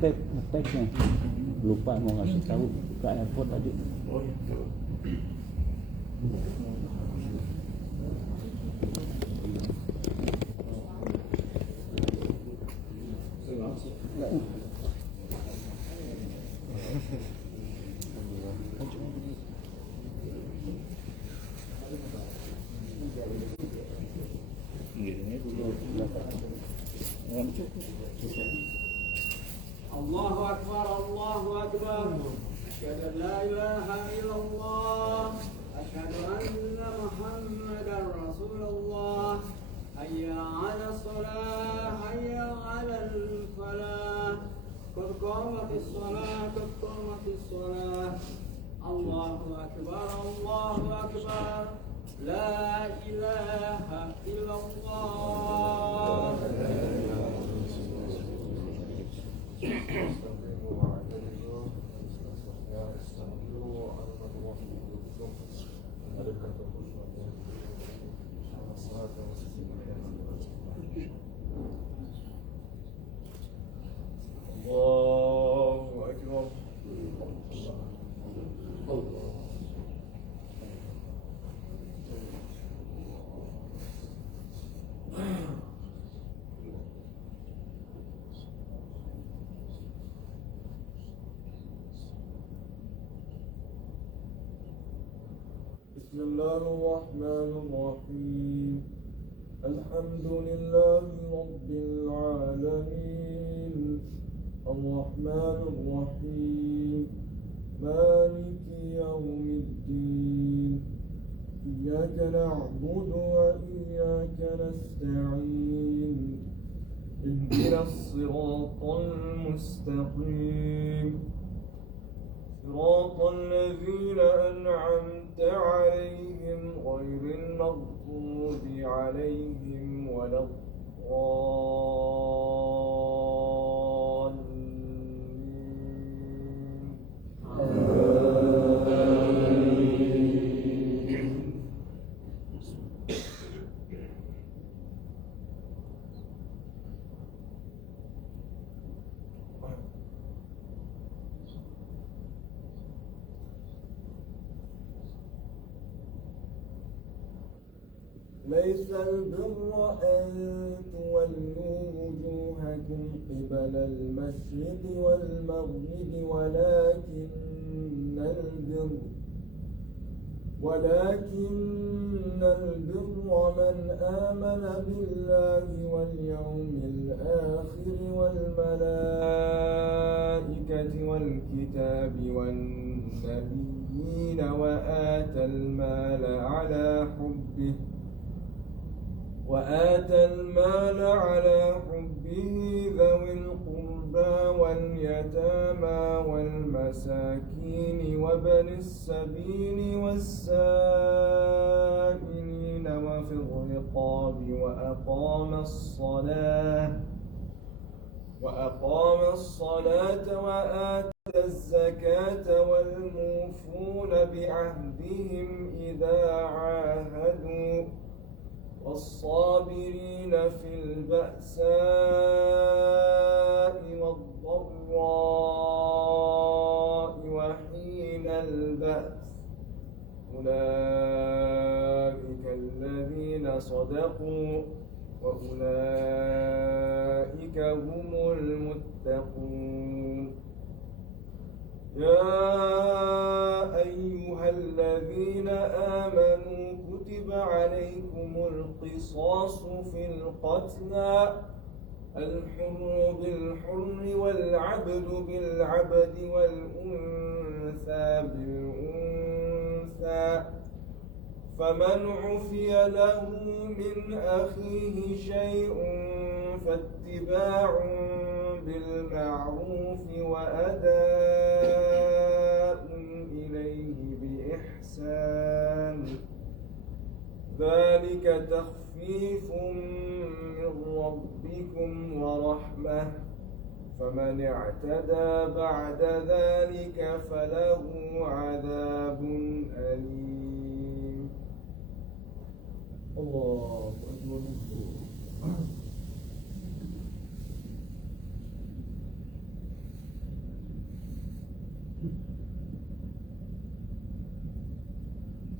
ngeteknya lupa mau ngasih tahu ke airport tadi. Oh itu. Allahu Akbar, Allahu Akbar. Asyhadu an la ilaha illallah. Asyhadu anna Muhammadar Rasulullah. Hayya 'alas shalah, hayya 'alal falah. Qad qamatis shalah, qad qamatis shalah. Allahu Akbar, Allahu Akbar. La ilaha illallah. Allahu Akbar. بسم الله الرحمن الرحيم. الحمد لله رب العالمين الرحمن الرحيم مالك يوم الدين إياك نعبد وإياك نستعين اهدنا الصراط المستقيم صراط الذين أنعمت عليهم غير المغضوب عليهم ولا الضالين. ليس البر أن تولوا وجوهكم قبل المشرق والمغرب ولكن البر من آمن بالله واليوم الآخر والملائكة والكتاب والنبيين وآتى المال على حبه ذوي القربى واليتامى والمساكين وابن السبيل والسائلين وفي الرقاب وأقام الصلاة وآتى الزكاة والموفون بعهدهم إذا عاهدوا والصابرين في البأساء والضراء وحين البأس أولئك الذين صدقوا وأولئك هم المتقون. يا أيها الذين آمنوا كتب عليكم القصاص في القتلى الحر بالحر والعبد بالعبد والأنثى بالأنثى فمن عفي له من أخيه شيء فاتباع بالمعروف وأداء إليه بإحسان ذلك تخفيف من ربكم ورحمة فمن اعتدى بعد ذلك فله عذاب أليم. الله أكبر.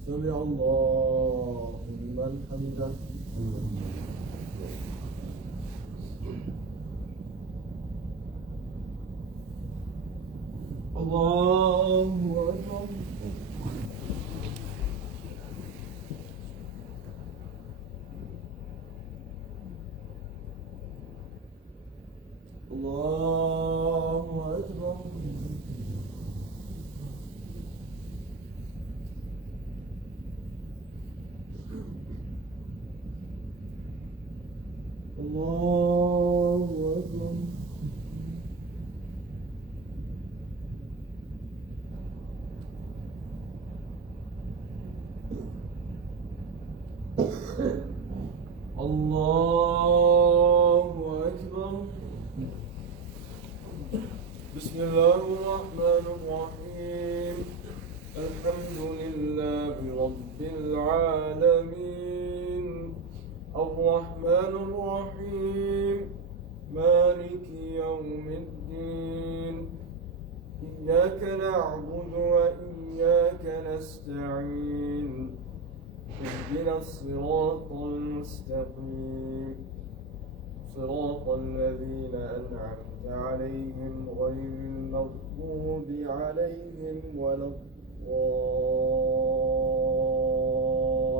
سمع الله لمن حمده. الله أكبر. الله أكبر. الله أكبر. الله أكبر. بسم الله الرحمن الرحيم. الحمد لله رب العالمين الرحمن الرحيم مالك يوم الدين إياك نعبد وإياك نستعين اهدنا الصراط المستقيم صراط الذين أنعمت عليهم غير المغضوب عليهم ولا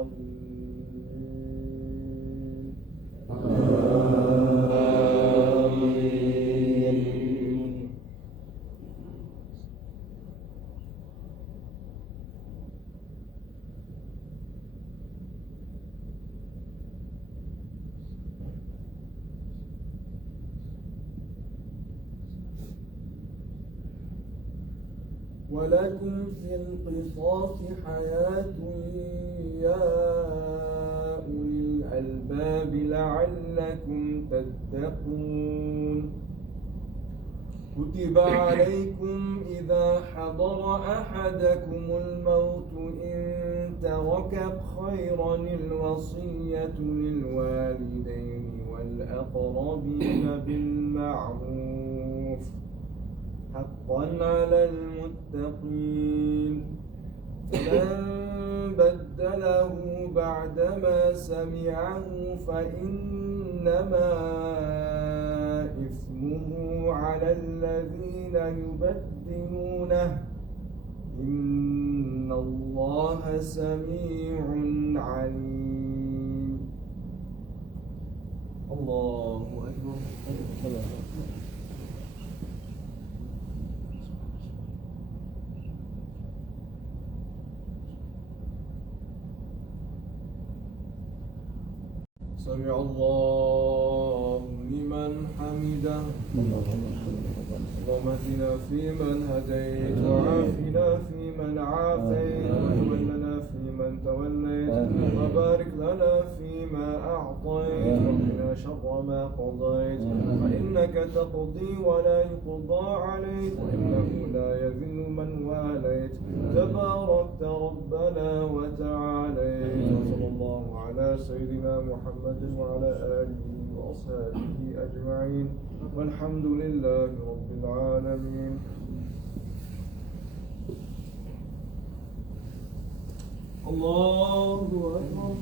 الضالين. آمين. ولكم في القصاص حياة يا أولي الألباب لعلكم تتقون. كتب عليكم إذا حضر أحدكم الموت إن ترك خيرا الوصية للوالدين والأقربين بالمعروف حقا على المتقين. فمن بدله بعدما سمعه فإنما إثمه على الذين يبدلونه إن الله سميع عليم. الله أكبر. سمع الله لمن حمده. اللهم اهدنا فيمن هديت وعافنا فيمن عافيت وتولنا فيمن توليت وبارك لنا فيما أعطيت وقنا شر ما قضيت فإنك تقضي ولا يقضى عليك وإنه لا يذل من واليت تباركت ربنا وتعاليت. وصلى الله على سيدنا محمد وعلى آله وأصحابه أجمعين والحمد لله رب العالمين. الله أكبر.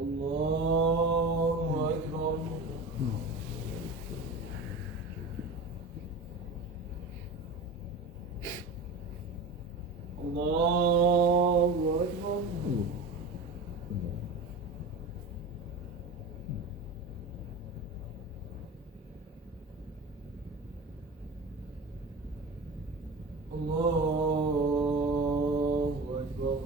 الله أكبر. الله أكبر. الله أكبر.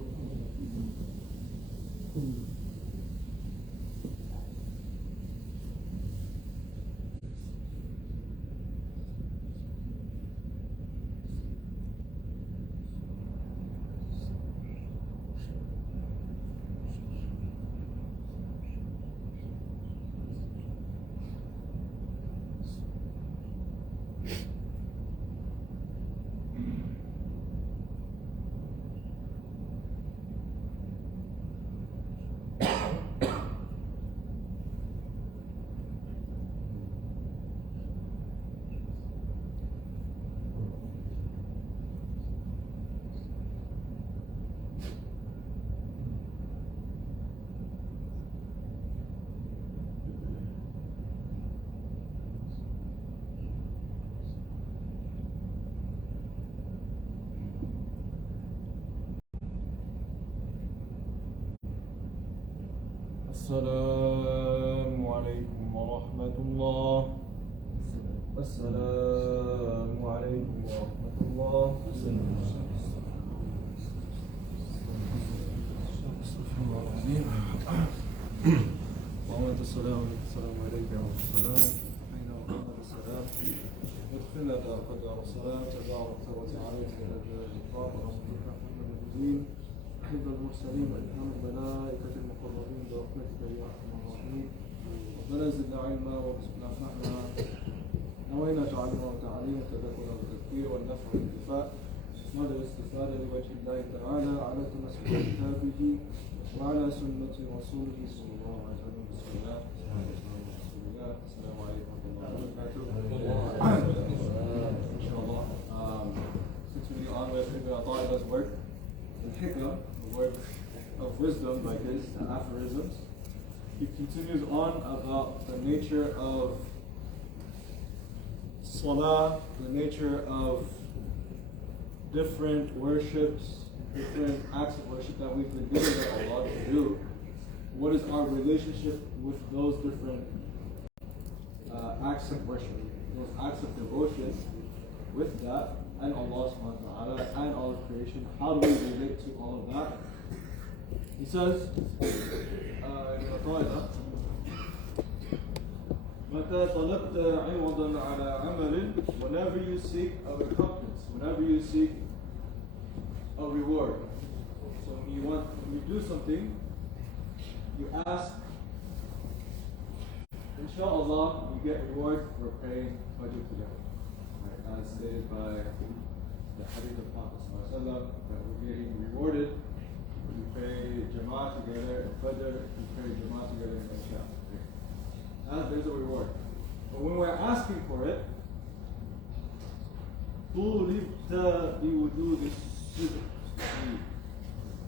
السلام عليكم ورحمة الله. السلام عليكم ورحمة الله. وعليكم السلام والسلام عليك يا رب السلام. أين محمد السلام؟ ادخلنا دار قدر السلام تبارك وتعالى إلى الإكرام ورحمتك محمد الدين حفظ المرسلين وإلهام الملائكة المقربين برحمتك يا أرحم الراحمين. ربنا زدنا علما وارزقنا فهما. نوينا تعلم وتعليم وتذكر والتذكير والنفع والانتفاع ماذا الاستفادة لوجه الله تعالى على تمسك كتابه وعلى سنة رسوله صلى الله عليه وسلم. بسم الله السلام عليكم ورحمة الله وبركاته. Inshallah, continuing on with Ibn Ata'illah's work, the hikmah, the work of wisdom by his aphorisms. He continues on about the nature of salah, the nature of different worships, different acts of worship that we've been given by Allah to do. What is our relationship with those different acts of worship, those acts of devotion with that and Allah subhanahu wa ta'ala and all of creation? How do we relate to all of that? He says, متى طلبت عوضا على عمل, whenever you seek a recompense, whenever you seek a reward. So when you do something, you ask, inshallah, you get reward for praying Fajr together. Right? As stated by the hadith of Prophet ﷺ, that we're getting rewarded when you pray Jama'ah together in Fajr, you pray Jama'ah together in Isha. There's a reward. But when we're asking for it,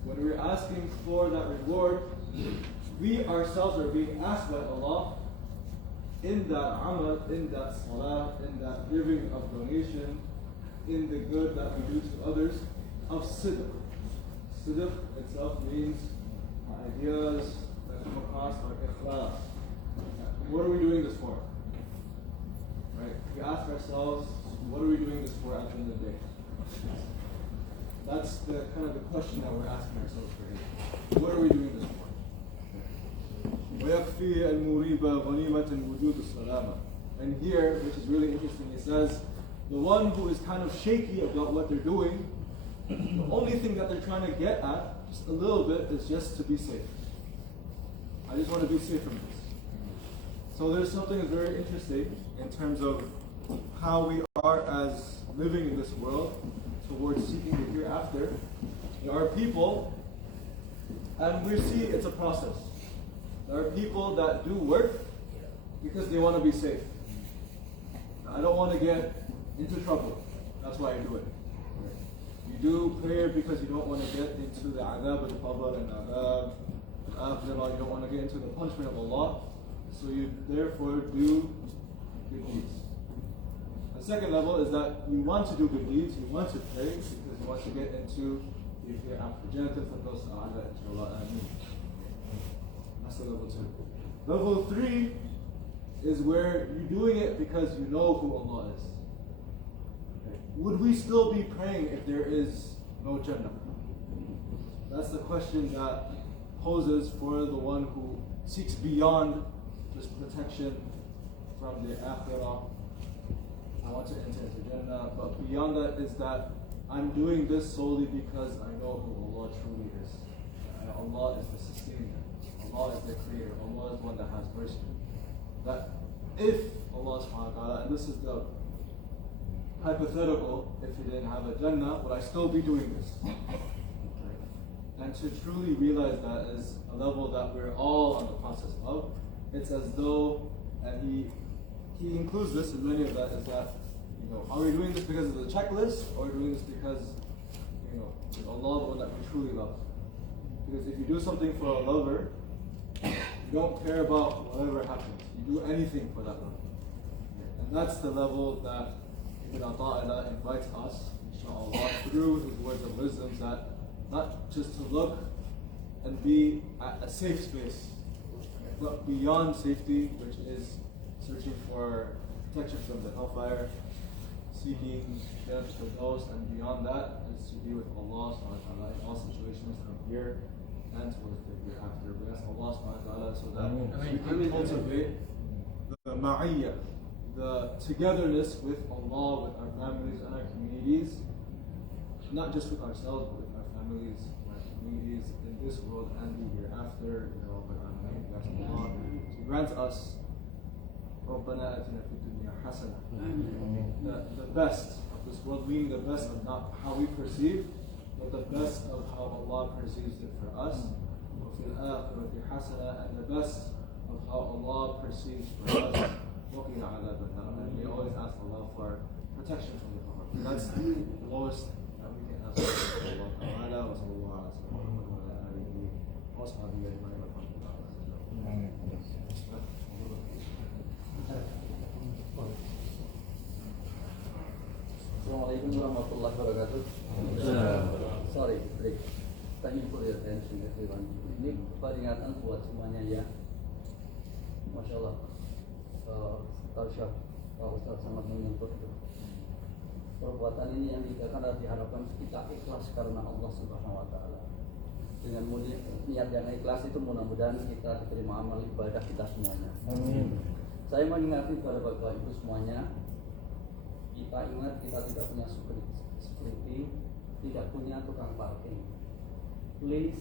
when we're asking for that reward, we ourselves are being asked by Allah in that amal, in that salah, in that giving of donation, in the good that we do to others, of sidq. Sidq itself means ideas that come across our ikhlas. What are we doing this for? Right? We ask ourselves, what are we doing this for at the end of the day? That's the kind of the question that we're asking ourselves for here. What are we doing this for? وَيَكْفِي الْمُرِيبَ غَنِيمَةً وُجُودُ السَّلَامَةِ. And here, which is really interesting, it says, the one who is kind of shaky about what they're doing, the only thing that they're trying to get at, just a little bit, is just to be safe. I just want to be safe from this. So there's something that's very interesting in terms of how we are as living in this world towards seeking the hereafter. There are people, and we see it's a process. There are people that do work because they want to be safe. I don't want to get into trouble. That's why I do it. You do prayer because you don't want to get into the adab al-qabr and adab al-akhirah. You don't want to get into the punishment of Allah. So you therefore do good deeds. The second level is that you want to do good deeds, you want to pray because you want to get into the Jannah al-Firdaus a'la, inshallah, ameen. That's the level 2. Level 3 is where you're doing it because you know who Allah is. Okay. Would we still be praying if there is no Jannah? That's the question that poses for the one who seeks beyond just protection from the akhirah. I want to enter into Jannah, but beyond that is that I'm doing this solely because I know who Allah truly is. And Allah is the sustainer. Allah is the creator. Allah is one that has mercy. That if Allah subhanahu wa ta'ala, and this is the hypothetical, if He didn't have a Jannah, would I still be doing this? And to truly realize that is a level that we're all on the process of. It's as though, and he includes this in many of that, is that, are we doing this because of the checklist, or are we doing this because, is Allah the one that we truly love? Because if you do something for a lover, you don't care about whatever happens. You do anything for that lover. And that's the level that Ibn Ata'illah invites us, inshallah, through his words of wisdom, that not just to look and be at a safe space, But beyond safety, which is searching for protection from the hellfire, seeking Jannah Firdaus, and beyond that is to be with Allah subhanahu wa ta'ala in all situations from here and towards the hereafter. We ask Allah subhanahu wa ta'ala so that we can cultivate the ma'iyya, the togetherness with Allah, with our families and our communities, not just with ourselves, but with our families, with our communities in this world and the hereafter. We ask Allah to grant us ربنا آتنا في الدنيا حسنة. The best of this world, meaning the best of not how we perceive, but the best of how Allah perceives it for us. وفي الآخرة حسنة, and the best of how Allah perceives for us. وقنا عذاب النار. And we always ask Allah for protection from the fire. That's the lowest that we can ask for Allah Ta'ala. وصلى الله على سيدنا محمد وعلى آله وصحبه أجمعين. Assalamualaikum warahmatullahi wabarakatuh. Sorry, break. Thank you for your attention, everyone. Ini peringatan buat semuanya ya. Masya Allah. Tahu Pak Ustaz sangat menyentuh itu. Perbuatan ini yang akan diharapkan kita ikhlas karena Allah Subhanahu Wa Taala. Dengan niat yang ikhlas itu mudah-mudahan kita diterima amal ibadah kita semuanya. Amin. Saya mengingatkan kepada Bapak Ibu semuanya, kita ingat kita tidak punya security, tidak punya tukang parking. Please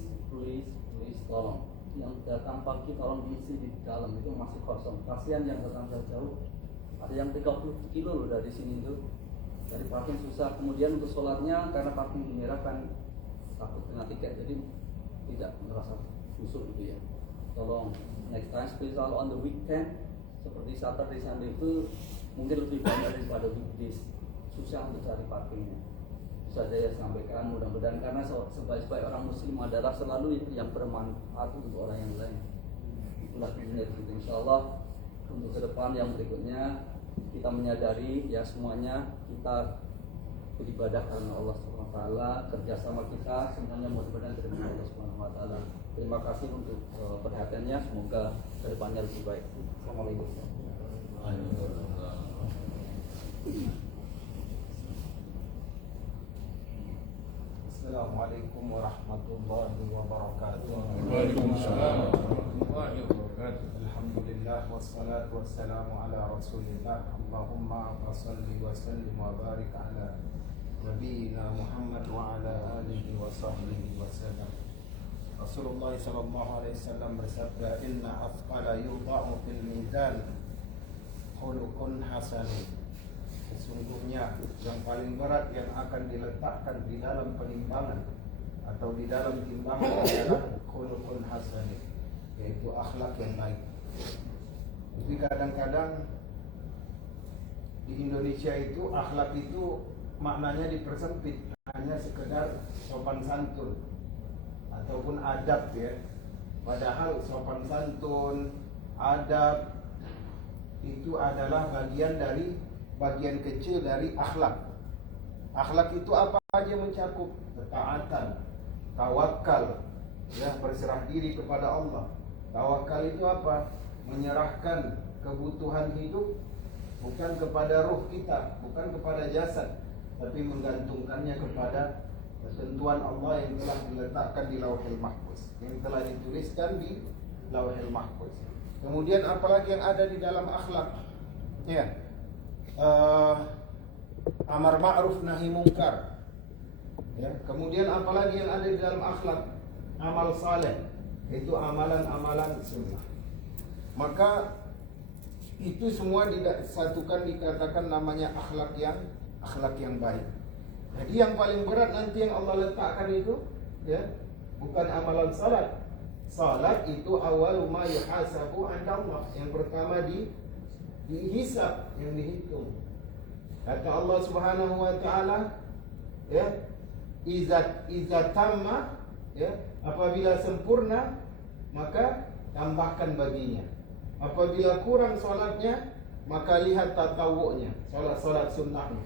tolong. Yang datang pagi tolong diisi di dalam, itu masih kosong. Kasihan yang datang jauh. Ada yang 30 kilo loh dari sini itu. Dari parking susah. Kemudian untuk sholatnya karena parking di merah kan takut kena tiket, jadi tidak merasa busuk gitu ya. Tolong next time, especially on the weekend seperti Saturday Sunday itu mungkin lebih banyak daripada weekdays, susah untuk cari parkingnya. Bisa saya sampaikan, mudah-mudahan karena sebaik-baik orang muslim adalah selalu itu yang bermanfaat untuk orang yang lain. Itulah bisnis itu. Insyaallah untuk ke depan yang berikutnya kita menyadari ya semuanya kita beribadah karena Allah Subhanahu Wa Taala, kerjasama kita semuanya mudah-mudahan terima Allah Subhanahu Wa Taala. Terima kasih untuk perhatiannya, semoga ke depannya lebih baik. Assalamualaikum. Assalamualaikum warahmatullahi wabarakatuh. Waalaikumsalam warahmatullahi wabarakatuh. Alhamdulillah wassalatu wassalamu ala Rasulillah. Allahumma shalli wa sallim wa barik ala nabiyina Muhammad wa ala alihi wa sahbihi wa sallam. Rasulullah sallallahu alaihi wasallam bersabda, "Inna athqala yudha'u fil mizan khuluqun hasan." Sesungguhnya yang paling berat yang akan diletakkan di dalam penimbangan atau di dalam timbangan adalah khuluqun hasan, yaitu akhlak yang baik. Jadi kadang-kadang di Indonesia itu akhlak itu maknanya dipersempit hanya sekedar sopan santun ataupun adab ya. Padahal sopan santun, adab itu adalah bagian kecil dari akhlak. Akhlak itu apa aja mencakup? Ketaatan, tawakal, ya, berserah diri kepada Allah. Tawakal itu apa? Menyerahkan kebutuhan hidup bukan kepada ruh kita, bukan kepada jasad, tapi menggantungkannya kepada ketentuan Allah yang telah diletakkan di Lauhul Mahfuz, yang telah dituliskan di Lauhul Mahfuz. Kemudian apalagi yang ada di dalam akhlak? Ya. Amar ma'ruf nahi mungkar. Ya, kemudian apalagi yang ada di dalam akhlak? Amal saleh, itu amalan-amalan sunnah. Maka itu semua disatukan dikatakan namanya akhlak yang baik. Jadi yang paling berat nanti yang Allah letakkan itu ya, bukan amalan salat. Salat itu awal ma yuhasabu 'inda Allah. Yang pertama dihisab, yang dihitung. Kata Allah Subhanahu wa taala ya, iza tamma ya, apabila sempurna maka tambahkan baginya. Apabila kurang salatnya maka lihat tatawu'nya, salat sunnahnya.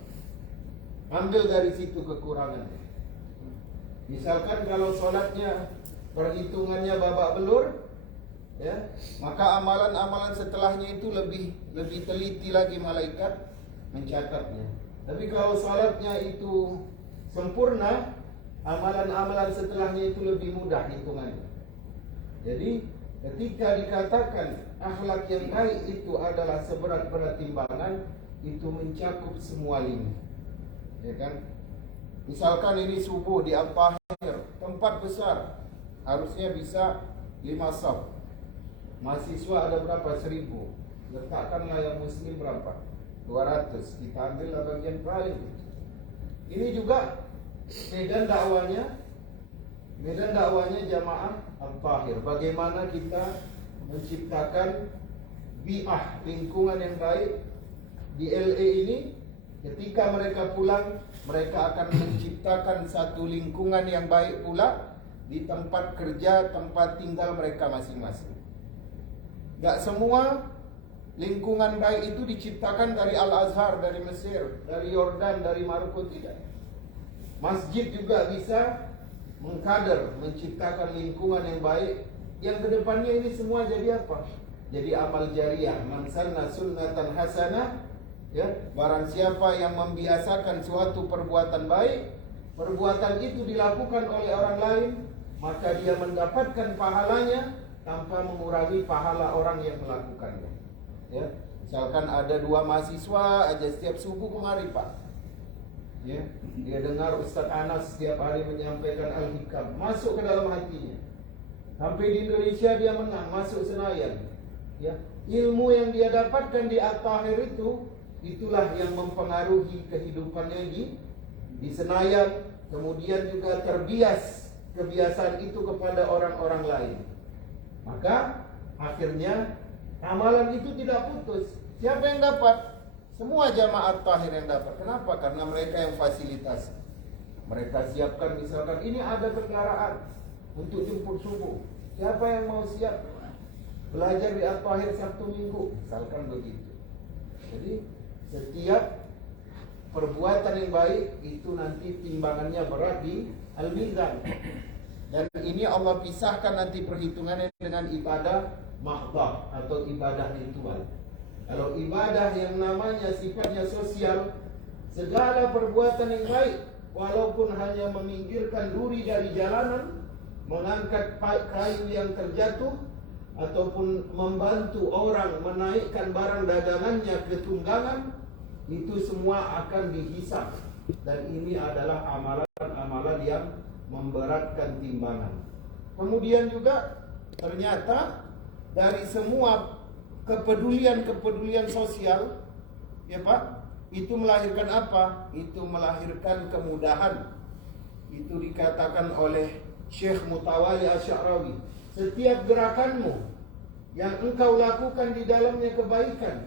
Ambil dari situ kekurangannya. Misalkan kalau salatnya perhitungannya babak belur, ya, maka amalan-amalan setelahnya itu lebih teliti lagi malaikat mencatatnya. Tapi kalau salatnya itu sempurna, amalan-amalan setelahnya itu lebih mudah hitungannya. Jadi ketika dikatakan akhlak yang baik itu adalah seberat-berat timbangan, itu mencakup semua lini, ya kan? Misalkan ini subuh di Al-Tahir, tempat besar, harusnya bisa 5 saf. Mahasiswa ada berapa? 1000. Letakkanlah yang muslim berapa? 200. Kita ambillah bagian paling. Ini juga medan dakwanya jamaah Al-Tahir. Bagaimana kita menciptakan bi'ah, lingkungan yang baik di LA ini. Ketika mereka pulang, mereka akan menciptakan satu lingkungan yang baik pula di tempat kerja, tempat tinggal mereka masing-masing. Gak semua lingkungan baik itu diciptakan dari Al-Azhar, dari Mesir, dari Yordan, dari Maroko, tidak. Masjid juga bisa mengkader, menciptakan lingkungan yang baik, yang kedepannya ini semua jadi apa? Jadi amal jariah. Man sanna sunnatan hasanah, ya, barang siapa yang membiasakan suatu perbuatan baik, perbuatan itu dilakukan oleh orang lain, maka dia mendapatkan pahalanya tanpa mengurangi pahala orang yang melakukannya. Ya, misalkan ada 2 mahasiswa aja setiap subuh kemari Pak, ya, dia dengar Ustaz Anas setiap hari menyampaikan Al-Hikam, masuk ke dalam hatinya. Sampai di Indonesia dia menang, masuk Senayan. Ya, ilmu yang dia dapatkan di At-Tahir itu, itulah yang mempengaruhi kehidupannya di Senayan. Kemudian juga kebiasaan itu kepada orang-orang lain. Maka akhirnya amalan itu tidak putus. Siapa yang dapat? Semua jamaah Tahir yang dapat. Kenapa? Karena mereka yang fasilitasi. Mereka siapkan, misalkan ini ada kendaraan untuk jemput subuh. Siapa yang mau siap belajar di At-Tahir Sabtu Minggu? Misalkan begitu. Jadi setiap perbuatan yang baik itu nanti timbangannya berat di Al-Mizan. Dan ini Allah pisahkan nanti perhitungannya dengan ibadah mahdhah atau ibadah ritual. Kalau ibadah yang namanya sifatnya sosial, segala perbuatan yang baik, walaupun hanya meminggirkan duri dari jalanan, mengangkat kayu yang terjatuh, ataupun membantu orang menaikkan barang dagangannya ke tunggangan, itu semua akan dihisab. Dan ini adalah amalan-amalan yang memberatkan timbangan. Kemudian juga ternyata dari semua kepedulian sosial, ya Pak, itu melahirkan apa? Itu melahirkan kemudahan. Itu dikatakan oleh Syekh Mutawali Asy'arawi, setiap gerakanmu yang engkau lakukan di dalamnya kebaikan,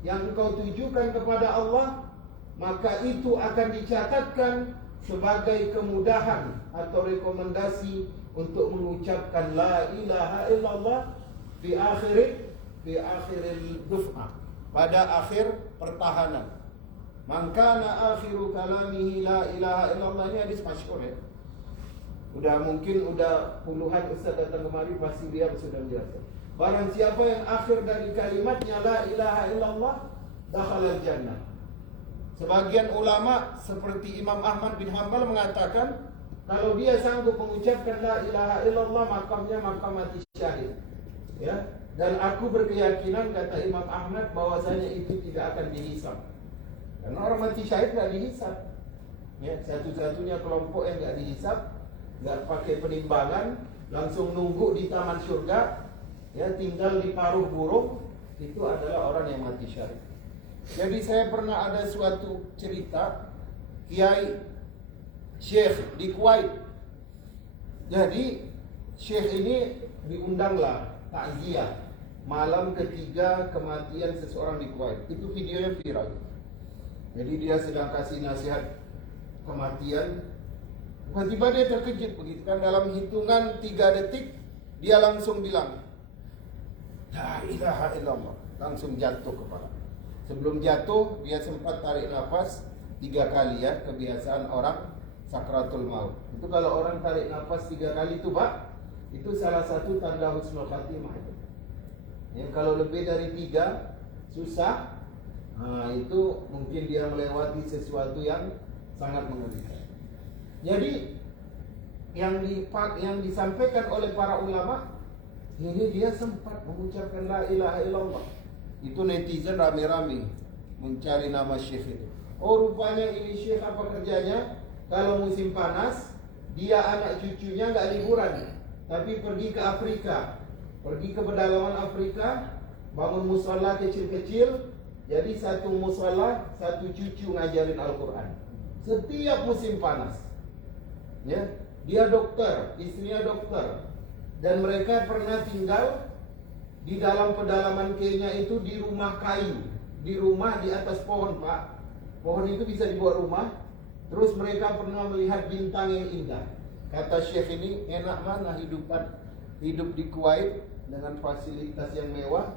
yang engkau tujukan kepada Allah, maka itu akan dicatatkan sebagai kemudahan atau rekomendasi untuk mengucapkan la ilaha illallah fi akhiril duf'ah, pada akhir pertahanan. Man kana akhiru kalamihi la ilaha illallah, ini hadis masyhur ya. Mungkin puluhan ustaz datang kemari pasti dia sudah menjelaskan. Barang siapa yang akhir dari kalimatnya la ilaha illallah, dakhalal jannah. Sebagian ulama seperti Imam Ahmad bin Hanbal mengatakan, kalau dia sanggup mengucapkan la ilaha illallah, makamnya makam mati syahid. Ya, dan aku berkeyakinan, kata Imam Ahmad, bahwasanya itu tidak akan dihisab. Karena orang mati syahid tidak dihisab. Ya, satu-satunya kelompok yang tidak dihisab, tidak pakai penimbangan, langsung nunggu di taman surga, ya, tinggal di paruh burung, itu adalah orang yang mati syahid. Jadi saya pernah ada suatu cerita kiai syekh di Kuwait. Jadi syekh ini diundanglah takziah malam ketiga kematian seseorang di Kuwait. Itu videonya viral. Jadi dia sedang kasih nasihat kematian. Tiba-tiba dia terkejut begitu kan, dalam hitungan 3 detik dia langsung bilang la ilaha illallah, langsung jatuh kepala. Sebelum jatuh dia sempat tarik nafas 3 kali, ya, kebiasaan orang sakratul maut. Itu kalau orang tarik nafas 3 kali itu Pak, itu salah satu tanda husnul khatimah itu. Ya, kalau lebih dari 3 susah. Itu mungkin dia melewati sesuatu yang sangat mengerikan. Jadi yang disampaikan oleh para ulama, ini dia sempat mengucapkan la ilaha illallah. Itu netizen rame-rame mencari nama syekh itu. Oh, rupanya ini syekh apa kerjanya? Kalau musim panas, dia anak cucunya nggak liburan, tapi pergi ke Afrika, pergi ke pedalaman Afrika, bangun musola kecil-kecil. Jadi satu musola, satu cucu ngajarin Al-Quran setiap musim panas. Ya, dia dokter, istrinya dokter, dan mereka pernah tinggal di dalam pedalaman Kenya itu di rumah kayu, di rumah di atas pohon, Pak. Pohon itu bisa dibuat rumah. Terus mereka pernah melihat bintang yang indah. Kata Syekh ini, enak mana hidup di Kuwait dengan fasilitas yang mewah,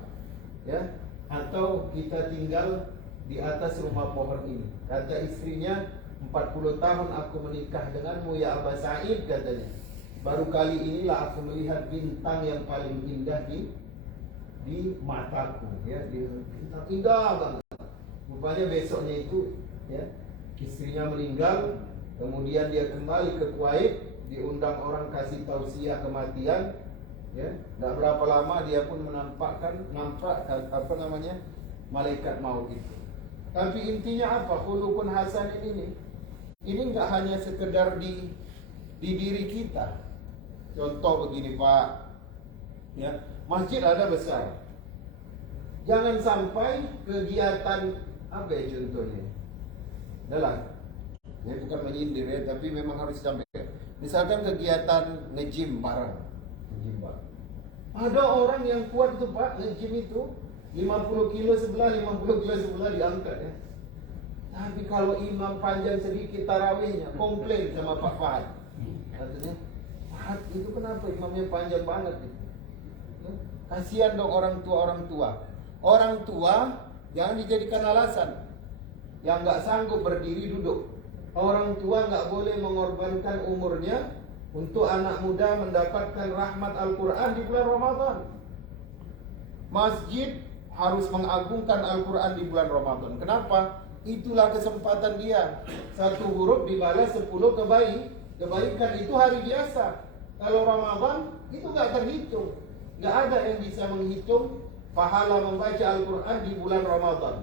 ya, atau kita tinggal di atas rumah pohon ini. Kata istrinya, 40 tahun aku menikah denganmu ya Aba Said, katanya. Baru kali inilah aku melihat bintang yang paling indah di mataku, ya, bintang indah banget. Rupanya besoknya itu, ya, istrinya meninggal, kemudian dia kembali ke Kuwait, diundang orang kasih tausiah kematian, ya. Tidak berapa lama dia pun nampak malaikat maut itu. Tapi intinya apa? Khuluqun hasan ini nggak hanya sekedar di diri kita. Contoh begini, Pak, ya, masjid ada besar. Jangan sampai kegiatan apa ya contohnya? Adalah, ya, bukan menyindir ya, tapi memang harus disampaikan. Misalkan kegiatan nge-gym bareng. Ada orang yang kuat itu, Pak, nge-gym itu 50 kilo sebelah, 50 kilo sebelah diangkat, ya. Tapi kalau imam panjang sedikit tarawihnya, komplain sama Pak Fahad. Katanya, Fahad itu kenapa imamnya panjang banget gitu? Ya? Kasihan dong orang tua. Orang tua jangan dijadikan alasan. Yang nggak sanggup berdiri duduk. Orang tua nggak boleh mengorbankan umurnya untuk anak muda mendapatkan rahmat Al-Quran di bulan Ramadan. Masjid harus mengagungkan Al-Quran di bulan Ramadan. Kenapa? Itulah kesempatan dia. 1 huruf dibalas 10 kebaikan. Itu hari biasa. Kalau Ramadan itu nggak terhitung. Nggak ada yang bisa menghitung pahala membaca Al-Quran di bulan Ramadan.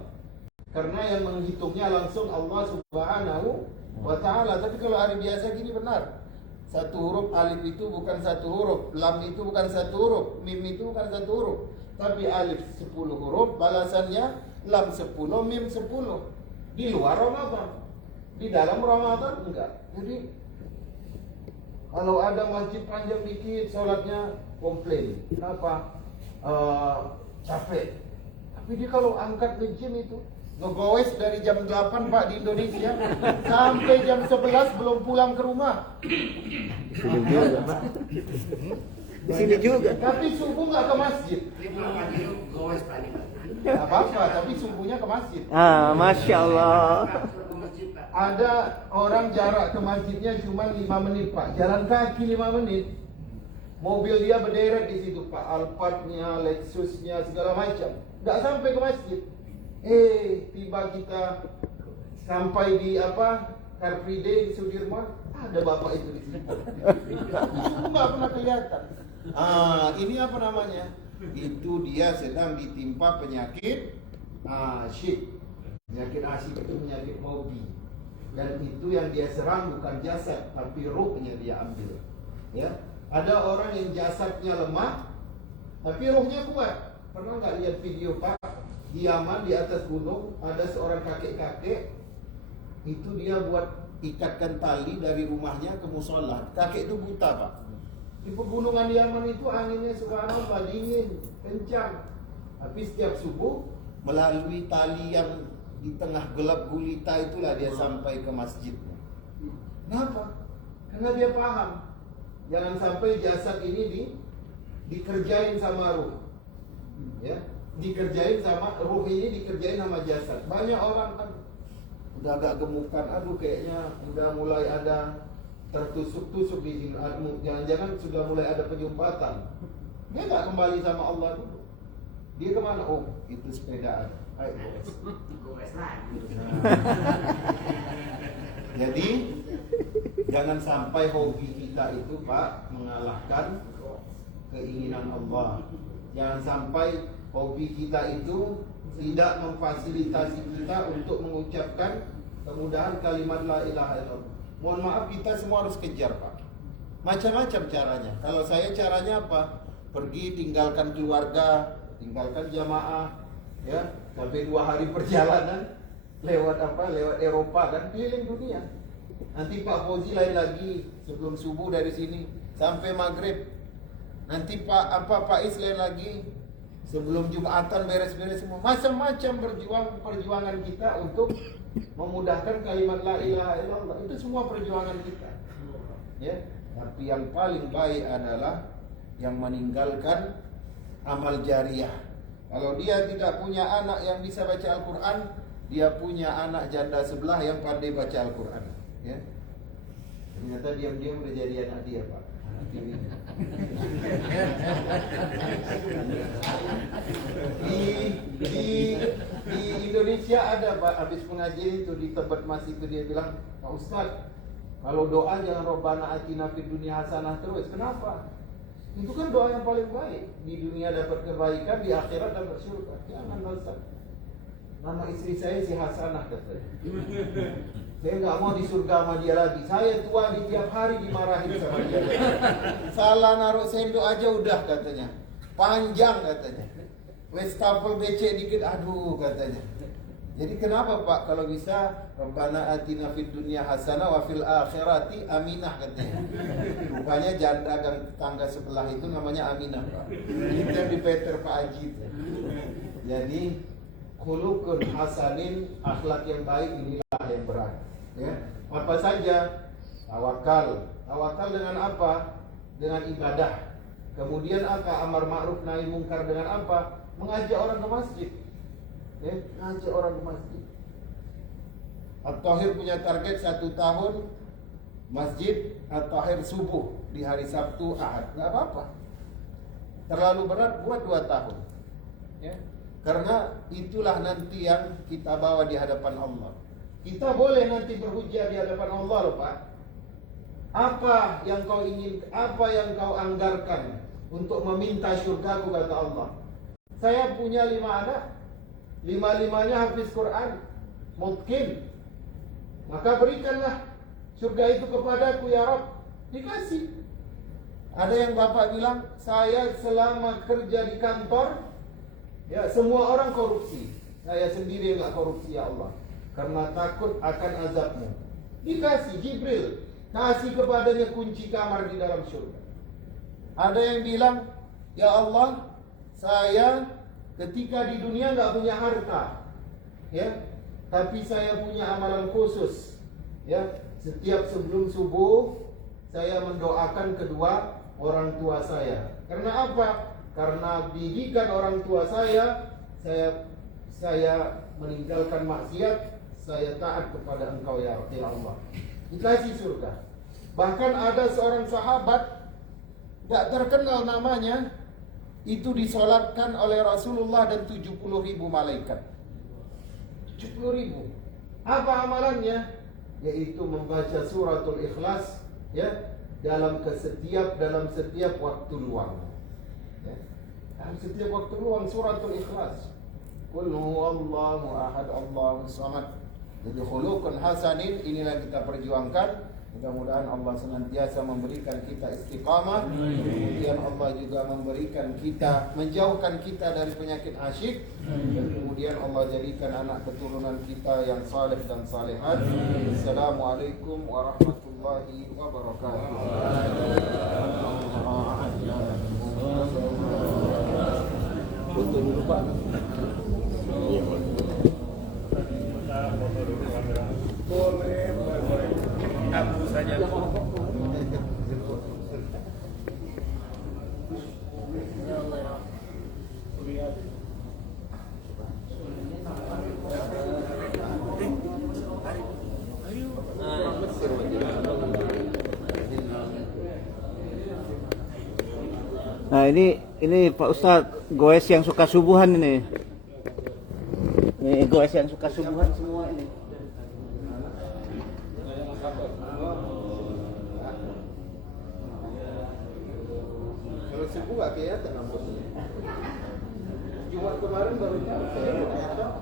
Karena yang menghitungnya langsung Allah Subhanahu wa ta'ala. Tapi kalau hari biasa gini benar. 1 huruf alif itu bukan 1 huruf, lam itu bukan 1 huruf, mim itu bukan 1 huruf. Tapi alif 10 huruf, balasannya lam 10, mim 10. Di luar Ramadan. Di dalam Ramadan enggak. Jadi kalau ada masjid panjang dikit, sholatnya komplain. Kenapa? Capek. Tapi dia kalau angkat nge-gym itu ngegoes dari jam 8, Pak, di Indonesia sampai jam 11 belum pulang ke rumah. Di sini juga, Pak. Di sini juga. Tapi subuh nggak ke masjid. Nggak apa-apa, tapi subuhnya ke masjid. Masya Allah. Ada orang jarak ke masjidnya cuma 5 menit, Pak. Jalan kaki 5 menit. Mobil dia berderet di situ, Pak. Alphardnya, Lexusnya, segala macam. Nggak sampai ke masjid. Tiba kita sampai di Car Free Day di Sudirman, ada bapak itu di situ. Itu nggak pernah kelihatan. Ini apa namanya? Itu dia sedang ditimpa penyakit asyik. Penyakit asyik itu penyakit hobi. Dan itu yang dia serang bukan jasad, tapi ruhnya dia ambil. Ya, ada orang yang jasadnya lemah, tapi ruhnya kuat. Pernah nggak lihat video, Pak? Di Yaman, di atas gunung, ada seorang kakek-kakek. Itu dia buat ikatkan tali dari rumahnya ke musola. Kakek itu buta, Pak. Di pegunungan Yaman itu anginnya subhanallah dingin, kencang. Tapi setiap subuh melalui tali yang di tengah gelap gulita itulah dia sampai ke masjidnya. Kenapa? Karena dia paham. Jangan sampai jasad ini dikerjain sama ruh. Ya, dikerjain sama ruh ini, dikerjain sama jasad. Banyak orang kan udah agak gemukan, aduh kayaknya udah mulai ada tertusuk-tusuk di sini, jangan-jangan sudah mulai ada penyumbatan. Dia nggak kembali sama Allah dulu. Dia kemana? Oh, itu sepedaan. Ayo, goes. Jadi jangan sampai hobi kita itu Pak mengalahkan keinginan Allah. Jangan sampai hobi kita itu tidak memfasilitasi kita untuk mengucapkan kemudahan kalimat la ilaha illallah. Mohon maaf, kita semua harus kejar Pak. Macam-macam caranya. Kalau saya caranya apa? Pergi tinggalkan keluarga, tinggalkan jamaah, ya, sampai 2 hari perjalanan lewat apa? Lewat Eropa kan, keliling dunia. Nanti Pak Fauzi lain lagi sebelum subuh dari sini sampai maghrib. Nanti Pak Is lain lagi sebelum Jumatan beres-beres semua. Macam-macam perjuangan kita untuk memudahkan kalimat la ilaha illallah. Itu semua perjuangan kita. Ya, tapi yang paling baik adalah yang meninggalkan amal jariah. Kalau dia tidak punya anak yang bisa baca Al-Quran, dia punya anak janda sebelah yang pandai baca Al-Quran. Ya, ternyata diam-diam udah jadi anak dia Pak. Di Indonesia ada Pak, habis pengajian itu di tempat masjid itu dia bilang, Pak Ustadz, kalau doa jangan Rabbana atina fid dunya hasanah terus. Kenapa? Itu kan doa yang paling baik. Di dunia dapat kebaikan, di akhirat dapat surga. Jangan Ustaz. Nama istri saya si Hasanah katanya. Saya nggak mau di surga sama dia lagi. Saya tua di tiap hari dimarahin sama dia. Salah naruh sendok aja udah katanya. Panjang katanya. Westafel becek dikit, aduh katanya. Jadi kenapa Pak kalau bisa Rabbana atina fid dunya hasanah wa fil akhirati aminah katanya. Rupanya janda tangga sebelah itu namanya Aminah Pak. Itu yang di Peter Pak Haji. Jadi khuluqun hasanin, akhlak yang baik inilah yang berat. Ya. Apa saja? Tawakal. Tawakal dengan apa? Dengan ibadah. Kemudian apa? Amar ma'ruf nahi mungkar dengan apa? Mengajak orang ke masjid. Ya, ngajak orang ke masjid. At-Tahir punya target 1 tahun masjid At-Tahir subuh di hari Sabtu Ahad. Gak apa-apa. Terlalu berat, buat 2 tahun. Ya. Karena itulah nanti yang kita bawa di hadapan Allah. Kita boleh nanti berhujjah di hadapan Allah loh Pak. Apa yang kau ingin, apa yang kau anggarkan untuk meminta syurgaku kata Allah. Saya punya 5 anak. 5-5-nya hafiz Quran, mungkin, maka berikanlah surga itu kepadaku ya Rabb. Dikasih. Ada yang bapak bilang, saya selama kerja di kantor, ya semua orang korupsi, saya sendiri enggak korupsi ya Allah, karena takut akan azabmu. Dikasih Jibril, kasih kepadanya kunci kamar di dalam surga. Ada yang bilang, ya Allah, saya ketika di dunia nggak punya harta, ya, tapi saya punya amalan khusus, ya. Setiap sebelum subuh saya mendoakan kedua orang tua saya. Karena apa? Karena didikan orang tua saya meninggalkan maksiat, saya taat kepada Engkau ya Allah. Dikasih surga. Bahkan ada seorang sahabat nggak terkenal namanya, itu disolatkan oleh Rasulullah dan 70.000 malaikat. 70.000. Apa amalannya? Yaitu membaca suratul Ikhlas, ya, dalam setiap waktu luang. Ya. Dalam setiap waktu luang suratul Ikhlas. Qul huwallahu ahad Allahus samad. Jadi khuluqun hasanin inilah kita perjuangkan. Mudah-mudahan Allah senantiasa memberikan kita istiqamah. Kemudian Allah juga memberikan kita, menjauhkan kita dari penyakit asyik. Dan kemudian Allah jadikan anak keturunan kita yang saleh dan salehat. Assalamualaikum warahmatullahi wabarakatuh. Foto dulu Pak. Iya Pak. Boleh. Aku saja. Ayo. Nah ini Pak Ustadz, goes yang suka subuhan ini. Ini goes yang suka subuhan semua ini. Kalau subuh nggak kelihatan rambutnya. Jumat kemarin baru kelihatan.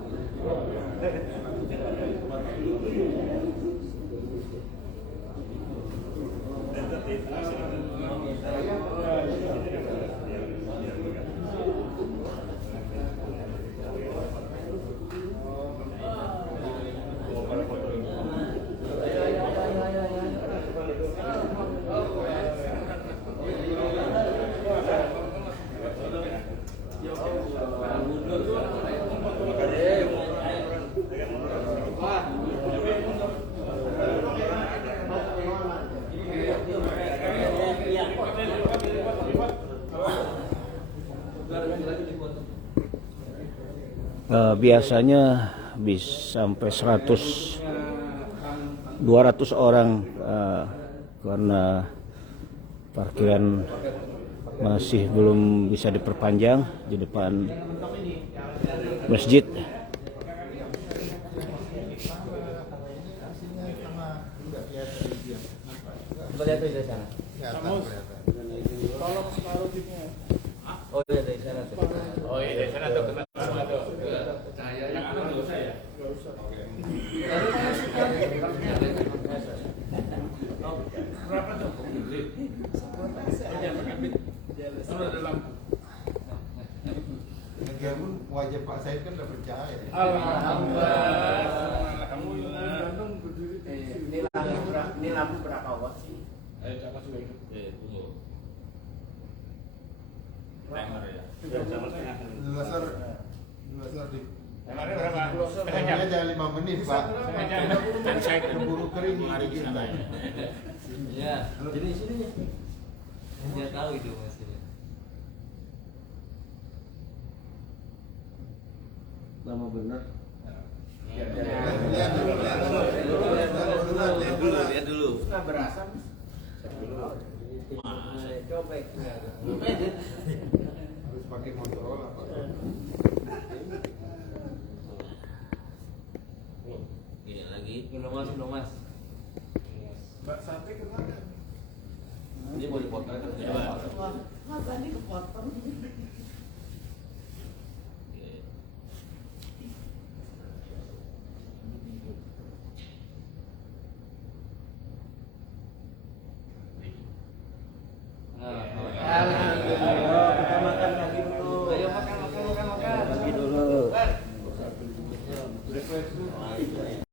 Biasanya bisa sampai 200 orang karena parkiran masih belum bisa diperpanjang di depan masjid. Oh iya dari sana tuh. Oh iya dari sana tuh. Cahaya yang anak nggak usah ya? Berapa tuh? Ada lampu. Namun wajah Pak Said kan udah percaya. Alhamdulillah. Ini lampu berapa watt sih? Ayo siapa sudah itu? Tunggu. Timer ya. Dasar di. Timernya berapa? Hanya jangan 5 menit Pak. Dan saya Keburu kering hari di sana ya. Iya, jadi sini ya. Dia tahu itu masih. Lama benar. Lihat dulu. Nggak berasa. Copek. Harus pakai Motorola Pak. Iya lagi. Belum mas. Mbak Sate kemana? Ini mau dipotong. Mas tadi kepotong.